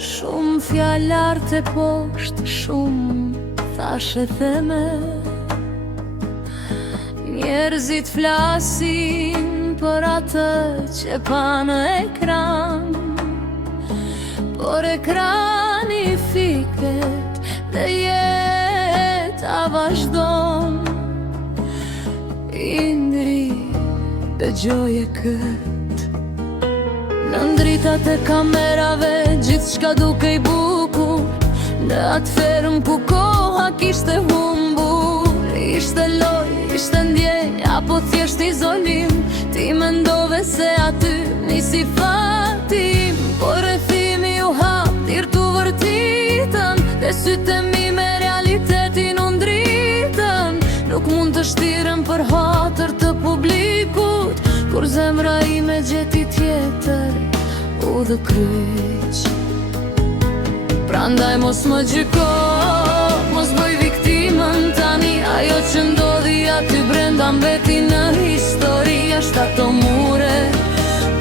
Shumë fjalar të poshtë, shumë thashe theme. Njerëzit flasin për atë që pa në ekran, por ekrani fiket dhe jeta vazhdon. Indri, dëgjoje kët, në ndritat e kamerave gjithë shka duke i bukur. Në atë ferm ku koha kishte humbur, ishte loj, ishte ndjenj, apo thjesht izolim. Ti mendove se aty nisi fatim, por rrethimi u hap dirtu vërtitën, dhe sytë e mi me realitetin u ndritën. Nuk mund të shtiren për hatër të publikut, kur zemra ime gjeti tjetër u dhe kryq. Prandaj mos më gjyko, mos bëj viktimën tani. Ajo që ndodhi aty brenda mbeti në historia. Shtato mure,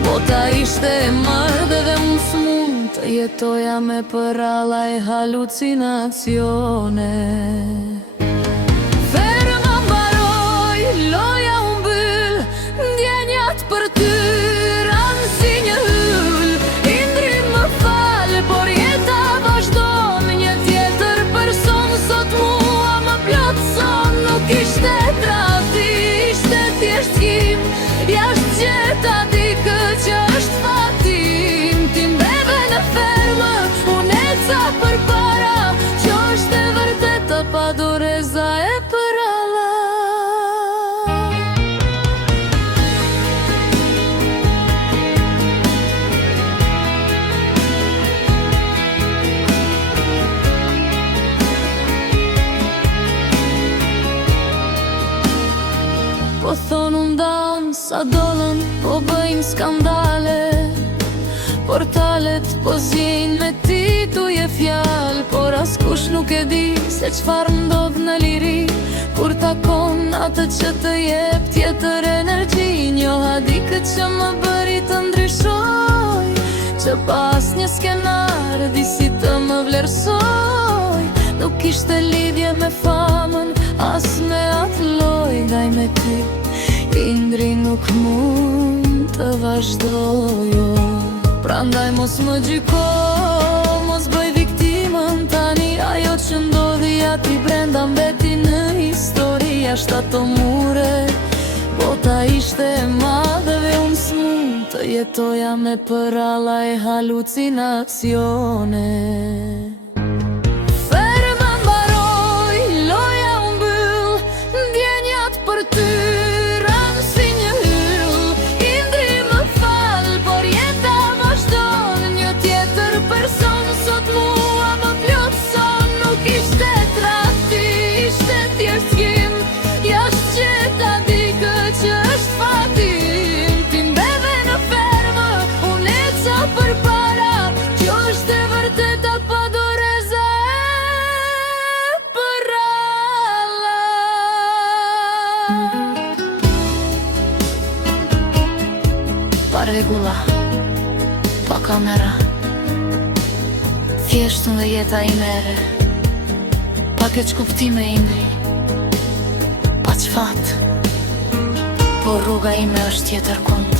bota ishte e mardhe dhe unë s'mund të jetoja me përralla e halucinacione. Ferma mbaroj, loja u mbyll, ndjenjat për ty ranë si një hyll. Indri më fal, por jeta vazhdon. Një tjetër person sot mua më plotson. Nuk ishte tradhti, ishte thjesht jim. Jashtë gjeta dikë që është fatim. Ti mbeve në fermë, unë eca përpara, që është e vërteta pa doreza e përralla. Po thonë undan sa dollën, po bëjnë skandale. Portalet po zjejnë me tituje fjal, por askush nuk e di se çfarë ndodh në liri. Kur takon atë që të jep tjetër energji, njoha dikë që më bëri të ndryshoj, që pas një skenar disi të më vlerësoj. Nuk ishte lidhje me famën, as me atë loj. Ndaj me ty, Indri nuk mund të vazhdojo. Prandaj mos më gjyko, mos bëj viktimën tani. Ajo që ndodhi aty brenda mbeti në historia. Shtato mure, bota ishte e madhe dhe unë s'mund të jetoja me përralla e halucinacione. Ferma mbaroj, loja u mbyll, ndjenjat për ty ranë si një hyll. Indri më fal, por jeta vazhdon. Një tjetër person sot mua më plotson. Nuk ishte tradhti, ishte thjesht jim. Jashtë gjeta dikë që është fatim. Ti mbeve në fermë, unë eca përpara, kjo është e vërteta pa doreza e përralla. Pa regula, pa kamera, thjesht unë dhe jeta i mere. Pa keq kuptime Indri, pa qfat, por rruga ime është tjetër kund.